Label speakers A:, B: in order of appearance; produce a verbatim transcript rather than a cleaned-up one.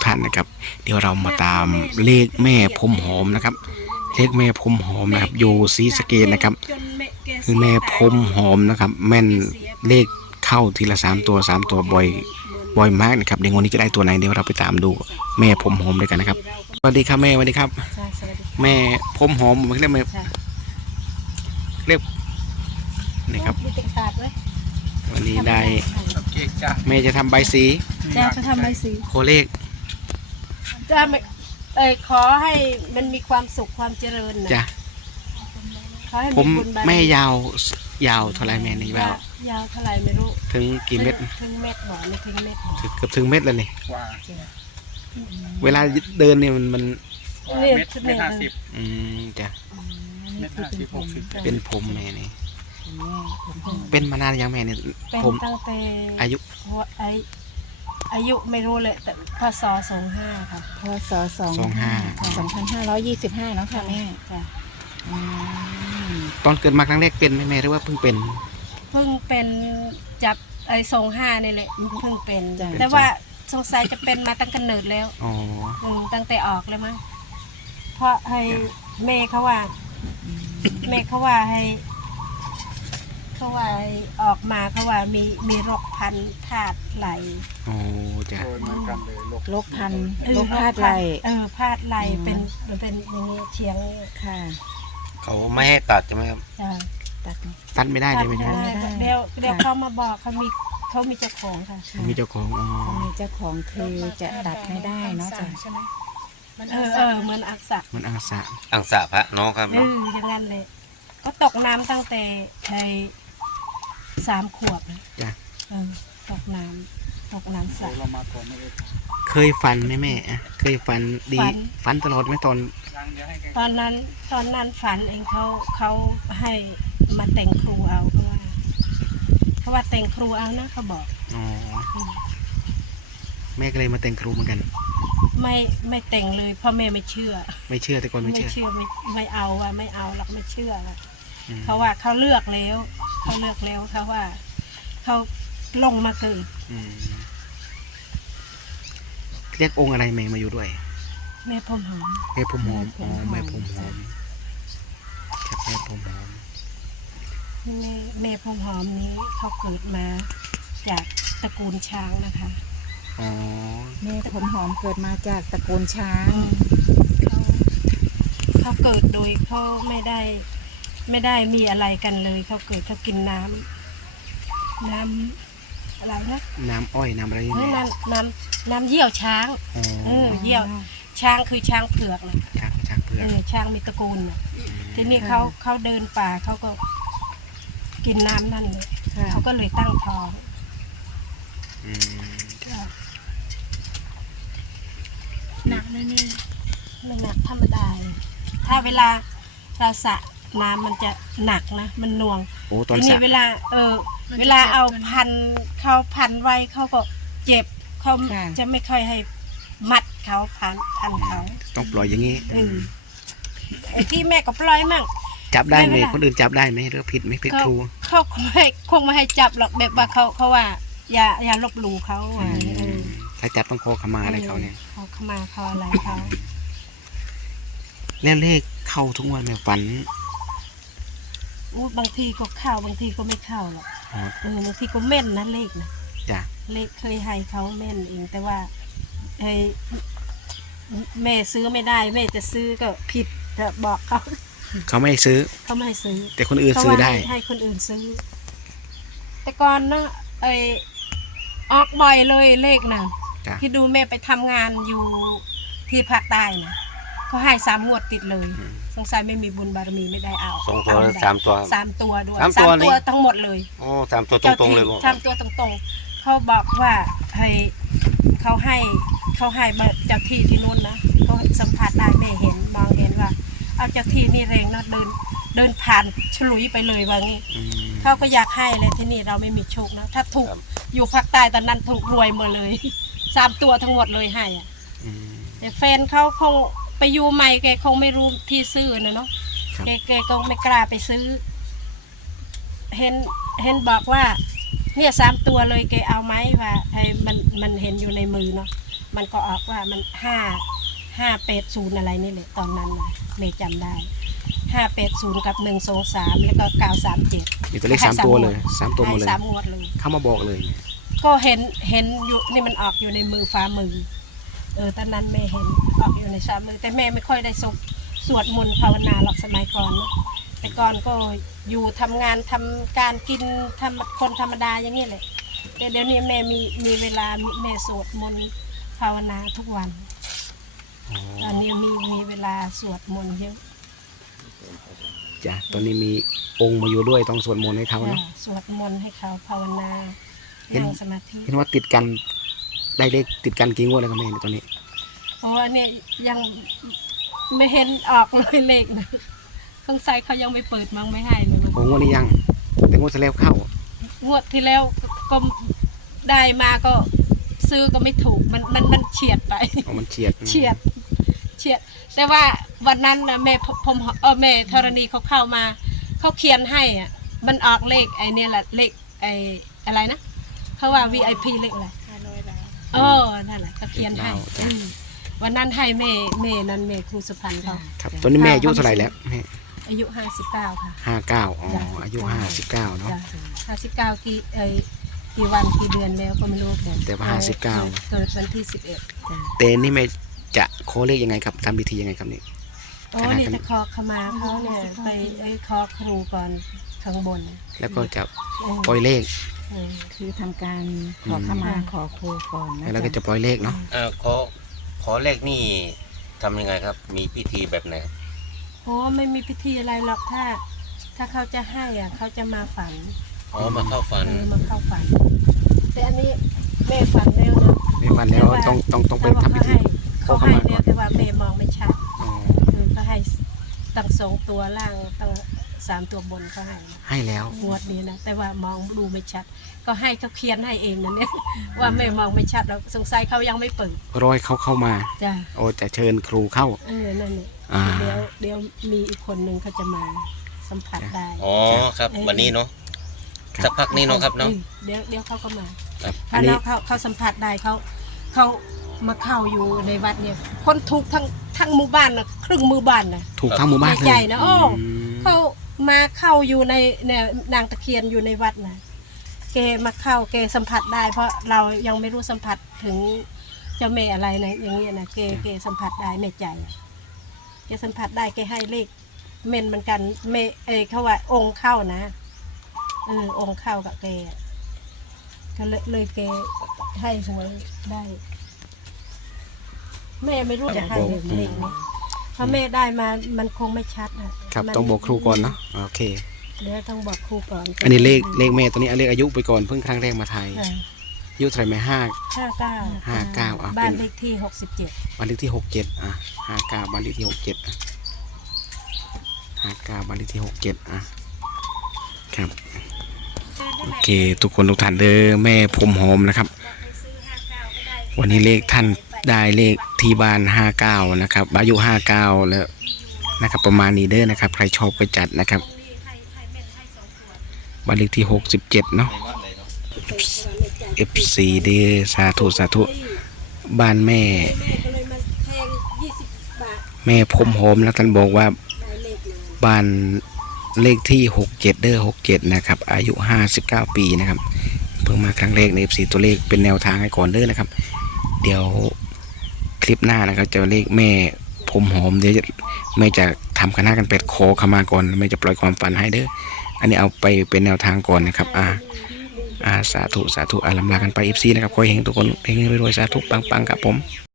A: ท่านนะครับเดี๋ยวเรามาตามเลขแม่พรมหอมนะครับเลขแม่พรมหอมนะครับอยู่ศรีสะเกษนะครับคือแม่พรมหอมนะครับแม่นเลขเข้าทีละสามตัวสามตัวบ่อยบ่อยมากนะครับเดี๋ยววันนี้จะได้ตัวไหนเดี๋ยวเราไปตามดูแม่พรมหอมด้วยกันนะครับสวัสดีครับแม่สวัสดีครับแม่พรมหอมเรียกแม่เรียกนี่ครับวันนี้ได้แม่จะทำใบสี
B: จะไปทำใบสี
A: โคเลข
B: จะไม่เออขอให้มันมีความสุขความเจริญนะ
A: จ้ะ
B: ขอให้
A: ผม
B: บุญบาร
A: แม่ยาวยาวเท่าไรแม่นี่ยาวย
B: าวเท่าไหร่ไม่รู้
A: ถึงกี่เม็ด
B: ถึงเม็ดหมอไม่ถึงเม็ด
A: ถึงเกือบถึงเม็ดแล้วนี่เวลาเดินเนี่ยมันมัน
B: เม็ด
C: เม็ดห้าสิบ
A: อืมจ้ะ
C: เม็ดห้าสิบหกสิบ
A: เป็นผมแม่นี่เป็นมานานยังแม่เนี่ย
B: เป็น
A: ผม
B: ตั้งแต่
A: อายุ
B: อายุอายุไม่รู้เลยแต่พศสองห้าค่ะ
D: พศสอง
A: สองห้า
D: สองพันห้าร้อยยี่สิบห้าเนาะค่ะแม่
B: จ้ะ
D: อืม
A: ตอนเกิดมาครั้งแรกเป็นไหมแม่หรือว่าเพิ่งเป็น
B: เพิ่งเป็นจับไอ้สองห้านี่แหละเพิ่งเป็นแต่ว่าสงสัยจะเป็นมาตั้งกำเนิดแล้ว
A: อ๋อ
B: อืมตั้งแต่ออกเลยมั้งเพราะให้แม่เขาว่าแม่เขาว่าให้เขาว่าให้ออกมาเขาว่ามีมีโรคพันธาตุไหล
A: โอ้จ้ะ
C: โดยเหมือนกันเลยโรค
D: โรคพันธุ์
B: เออ
D: โรคพาดไหล
B: เออพาดไหลเป็นมันเป็นอย่างนี้เฉียงเนี่ย
D: ค่ะ
E: เขาไม่ให้ตัดใช่ไหมครับ
B: จ้ะ
D: ตัด
A: ตัดไม่ได้เลยไหม
B: ตั
A: จ๊ะ
B: ดได้เดี๋ยวเดี๋ยวเขามาบอกเขามีเขามีเจ้าของค่ะ
A: มีเจ้าของอ๋อ
D: มีเจ้าของคือจะตัดไม่ได้เนาะจ้ะ
B: เออเออเหมือนอักษะ
A: มันอาสา
E: อังสะพระเน้องครับ
B: เอ
E: เนาะ
B: ออย่างนั้นเลยก็ตกน้ำตั้งแต่ในสามขวบนะ
A: จ้ะ
B: เออตกน้ำตกน้ำสระ
C: เรามาก่อนไม่ได้
A: เคยฟันไหมแม่อะเคยฟันดี
B: ฟัน
A: ฟันตลอดไหมตอน
C: ล้างเดี๋ยวให้แก
B: ตอนนั้นตอนนั้นฝันเองเขาเขาให้มาแต่งครูเอาเขาว่าเขาว่าแต่งครูเอานะเขาบอก
A: อ๋อแม่ก็เลยมาแต่งครูเหมือนกัน
B: ไม่ไม่แต่งเลยเพราะแม่ไม่เชื่อ
A: ไม่เชื่อแต่ก่อนไม่
B: ไม่
A: เชื่อ
B: เชื่อไม่ไม่เอาว่าไม่เอาหรอกไม่เชื่อว่า
A: อืม
B: เขาว่าเขาเลือกแล้วเขาเลือกแล้วเขาว่าเขาลงมาเกิด
A: อืมเรียกองค์อะไรแม่มาอยู่ด้วย
B: แม่พรหมหอม
A: แม่พรมหอมอ๋อแม่พรมหอมครับแม่พรมหอม
B: แม่แม่พรหมหอมนี้เขาเกิดมาจากตระกูลช้างนะคะ
A: อ๋อ
D: แม่ผมหอมเกิดมาจากตระกูลช้าง
B: เขาเขาเกิดโดยเขาไม่ได้ไม่ได้มีอะไรกันเลยเขาเกิดเขากินน้ำน้ำอะไรนะ
A: น้ำอ้อยน้ำอะไรนี่
B: เฮ้ย
A: แม่
B: น้ำน้ำน้ำเยี่ยวช้าง
A: อ๋อ
B: เออเยี่ยวช้างคือช้างเผือกนะ
A: ช้างช้างเผือ
B: เอก อช้างมีตระกูลนะทีนี้เขาเขาเดินป่าเขาก็กินน้ำนั่นเลย
D: ค่ะ
B: เขาก็เลยตั้งท้อง
A: อืม
B: หนักนะนี่ไม่หนักธรรมดาเลยถ้าเวลาเราสระน้ำมันจะหนักนะมันหน่วง
A: โอ้ตอน
B: ที
A: ส
B: นี้
A: ระ
B: เวลา เออ เวลาเอาพันเขาพันไว้เขาก็เจ็บเขาจะไม่ค่อยให้มัดเขาพันพันเขา
A: ต้องปล่อยอย่างนี้
B: อืมไอ้ที่แม่ก็ปล่อยมั่ง
A: จับได้ไหม
B: ไม่เป็นไร
A: คนอื่นจับได้ไหมหรือผิดไหมผิด
B: เขา
A: ครู
B: เขาคงไม่คงไม่ให้จับหรอกแบบว่าเขาเขาว่า อย่าอย่าลบหลู่เขาว่าเออ
A: ถ้าจับต้องขอขมาอะไรเขาเนี่ย
B: เขาเข้ามาเขาอะไรเขา
A: แล้วเลขเข้าทุกวันเนี่ยฝัน
B: อู้บางทีก็เข้าบางทีก็ไม่เข้าหรอก
A: อ๋อ
B: เออบางทีก็แม่นนะเลขนะ
A: จ้ะ
B: เลขเคยให้เขาแม่นเองแต่ว่าเฮ้ยแม่ซื้อไม่ได้แม่จะซื้อก็ผิดจะบอกเขา
A: เขาไม่ให้ซื้อ
B: เขาไม่ให้ซื้อ
A: แต่คนอื่น
B: เขา
A: ซื้อ
B: ว่า
A: ได้
B: ให้ให้คนอื่นซื้อ แต่ก่อนนะไอออกบ่อยเลยเลขนะ
A: จ้ะ
B: ที่ดูแม่ไปทำงานอยู่ที่ภาคใต้นะเขาให้สามงวดติดเลย สงสัยไม่มีบุญบารมีไม่ได้เอา
E: สองตัว
B: เ
E: แล้วสามตัว
B: สามตัวด้วย
E: สามตัวนี่
B: ทั้งหมดเลย
E: โอ้สามตัวตรงๆเลยบอก
B: ทำตัวตรงๆ เขาบอกว่าให้เขาให้เขาให้มาเจ้าที่ที่นู้นนะเขาสัมผัสได้แม่เห็นมองเห็นว่า เอาเจ้าที่นี่เรงนะเดินเดินผ่านฉลุยไปเลยว่างี้
A: อืม
B: เขาก็อยากให้เลยที่นี่เราไม่มีโชคนะถ้าถูกอยู่ภาคใต้ตอนนั้นถูกรวยหมาเลย สามตัวทั้งหมดเลยให้อะ
A: อืม
B: แต่แฟนเขาคงไปอยู่ใหม่แกคงไม่รู้ที่ซื้อนะเนาะ
A: ครับ
B: แกแกก็ไม่กล้าไปซื้อ เห็นเห็นบอกว่า เนี่ยสามตัวเลยแกเอาไหมว่าไอ้มันมันเห็นอยู่ในมือเนาะมันก็ออกว่ามันห้าห้าเป็ดศูนย์อะไรนี่แหละตอนนั้นนะเมย์จำได้ห้าเป็ดศูนย์กับหนึ่งสองสามแล้วก็เก้าสามเจ็ด
A: มีตัวเลขสามตัวเลยสามตัวหมดเลย
B: สามงวดเลย
A: เข้ามาบอกเลย
B: ก็เห็นเห็นอยู่นี่มันออกอยู่ในมือฟ้ามือเออตอนนั้นแม่เห็นออกอยู่ในฟ้ามือแต่แม่ไม่ค่อยได้สวดสวดมนต์ภาวนาหรอกสมัยก่อนเนอะแต่ก่อนก็อยู่ทำงานทำการกินทำคนธรรมดาอย่างนี้แหละแต่เดี๋ยวนี้แม่มีมีเวลาแม่สวดมนต์ภาวนาทุกวันตอนนี้มีมีเวลาสวดมนต์เยอะ
A: จ้ะตอนนี้มีองค์มาอยู่ด้วยต้องสวดมนต์ให้เขาเนาะ
B: จ้ะสวดมนต์ให้เขาภาวนา
A: เห็น
B: นั่งสมาธิ
A: เห็นว่าติดกันได้เลขติดกันกี่งวดแล้วครับแม่ในตอนนี้
B: โอ้อันนี้ยังไม่เห็นออกเลยเลขนะสงสัยเขายังไม่เปิดมั้งไม่ให้เลย
A: โอ้งวดนี้ยังแต่งวดที่แล้วเข้าง
B: วดที่แล้วก็ได้มาก็ซื้อก็ไม่ถูกมันมันมันเฉียดไป
A: อ๋อมันเฉียด
B: เฉียดเฉียด แต่ว่าวันนั้นนะแม่ผมเออแม่ธรณีเขาเข้ามาเขาเขียนให้อ่ะมันออกเลขไอเนี่ยแหละเลขไออะไรนะเขาว่า วี ไอ พี เลขอะไรเออนั่นแหละเขาเขียนให้อืมวันนั้นให้แม่แม่นั้นแม่ครูสุพรรณเขา
A: ครับตอนนี้แม่อายุเท่าไหร่แล้วแม่
B: อายุห้าสิบเก้าค่ะ
A: ห้าเก้าอ๋อ
B: จ้ะ
A: อายุห้าสิบเก้าเนาะ
B: ห้าสิบเก้ากี่เอ้ยกี่วันกี่เดือนแล้วก็ไม่รู้
A: แต่ว่าห้าสิบเก้า
B: เกิดวันที่สิบเอ็ด
A: แต่นี่แม่จะขอเลขยังไงครับทำพิธียังไงครับนี่
B: โอ้นี่จะขอขมาเขาเนี่ยไปไอ้ขอครูก่อนข้างบน
A: แล้วก็จะ
B: เออ
A: ปล่อยเลข
B: เออ
D: คือทำการขอขมาขอครูก่อนนะ
A: แล้วก็จะ
D: จ๊ะ
A: ปล่อยเลขเนาะ
E: เออขอขอเลขนี่ทำยังไงครับ มีพิธีแบบไหนครับ
B: โอ้ไม่มีพิธีอะไรหรอกถ้า ถ้าเขาจะให้อ่ะเขาจะมาฝัน
E: อ๋อมาเข้าฝัน
B: เออมาเข้าฝัน แต่อันนี้แม่ฝันแล้วนะ
A: ไม่ฟันแล้วต้องต้องต้องไป
B: แต่ว่า
A: ทำพิธี
B: เขาให้เขาให้เนี่ยแต่ว่าแม่มองไม่ชัด
A: อ๋อ
B: คือก็ให้ตั้งสองตัวล่างตั้งสามตัวบนก็ให้
A: ให้แล้ว
B: งวดนี้นะแต่ว่ามองดูไม่ชัด ก็ให้เขาเขียนให้เองนะเนี่ย ว่าแม่มองไม่ชัดแล้วสงสัยเขายังไม่เปิด
A: ร้อยเขาเข้ามา
B: จ้ะ
A: โอ้จะเชิญครูเข้า
B: เออนั่นเนี่ย
A: อ่า
B: เดี๋ยวเดี๋ยวมีอีกคนหนึ่งเขาจะมาสัมผัสได้
E: อ๋อครับ วันนี้เนาะสักพักนี้เนาะครับเนาะ
B: ออเดี๋ยวเดี๋ยวเขาก็มา
E: ครับ
B: ถ้าแล้วเขาเขาสัมผัสได้เขาเขามาเข้าอยู่ในวัดเนี่ยคนถูกทั้งทั้งหมู่บ้านนะครึ่งหมู่บ้านนะ
A: ถูกทั้งหมู่บ้านเลย
B: ใหญ่นะโอ้
A: อืม
B: เขามาเข้าอยู่ในเนี่ยนางตะเคียนอยู่ในวัดนะแกมาเข้าแกสัมผัสได้ เพราะเรายังไม่รู้สัมผัสถึงเจ้าแม่อะไรนะอย่างเงี้ยนะแกแกสัมผัสได้ในใจอะแกสัมผัสได้แกให้เลขเมนเหมือนกันเมเอยเขาว่าองค์เข้านะเออองค์เข้ากับแกอะก็เลยเลยแกให้หวยได้ แม่ไม่รู้จะให้เลขนี้เพราะแม่ได้มามันคงไม่ชัดอ่ะ
A: ครับ
B: มัน
A: ต้องบอกครูก่อนเนาะโอเค
B: เดี๋ยวต้องบอกครูก่อน
A: อันนี้เลขเลขแม่ตัวนี้เอาเลขอายุไปก่อนเพิ่งครั้งแรกมาไทย
B: อ่า
A: อายุเท่าไหร่ไหมห้า
B: ห้าเก้า
A: ห้าเก้าอ่ะ
B: บ้า
A: เป็น น
B: เลขที่หกสิบเจ็ด
A: บ้านเลขที่หกเจ็ดอ่ะห้าเก้าบ้านเลขที่หกเจ็ดอ่ะห้าเก้าบ้านเลขที่หกเจ็ดอ่ะครับโอเค ทุกคนทุกท่านเด้อแม่ผมหอมนะครับ วันนี้เลขท่านได้เลขที่บ้านห้าเก้านะครับอายุห้าเก้าแล้วนะครับประมาณนี้เด้อนะครับใครชอบไปจัดนะครับบ้านเลขที่หกสิบเจ็ดเนาะ เอฟ ซี เด้อสาธุสาธุบ้านแม่
B: แม่ก็เลยมาแทงยี่สิบบาท
A: แม่ผมหอมแล้วท่านบอกว่า
B: ได้เลขมา
A: บ้านเลขที่หกเจ็ดเด้อหกเจ็ดนะครับอายุห้าสิบเก้าปีนะครับเพิ่งมาครั้งแรกใน เอฟ ซี ตัวเลขเป็นแนวทางให้ก่อนเด้อนะครับ เดี๋ยวคลิปหน้านะครับจะเลขแม่ผมหอมเดี๋ยวจะแม่จะทำคณะกันเป็ดคอเข้ามาก่อนแม่จะปล่อยความฝันให้เด้ออันนี้เอาไปเป็นแนวทางก่อนนะครับอ่าอ่าสาธุสาธุอาลัมลากันไป เอฟ ซี นะครับขอให้เฮงทุกคนเฮงรวยๆสาธุปังๆครับผม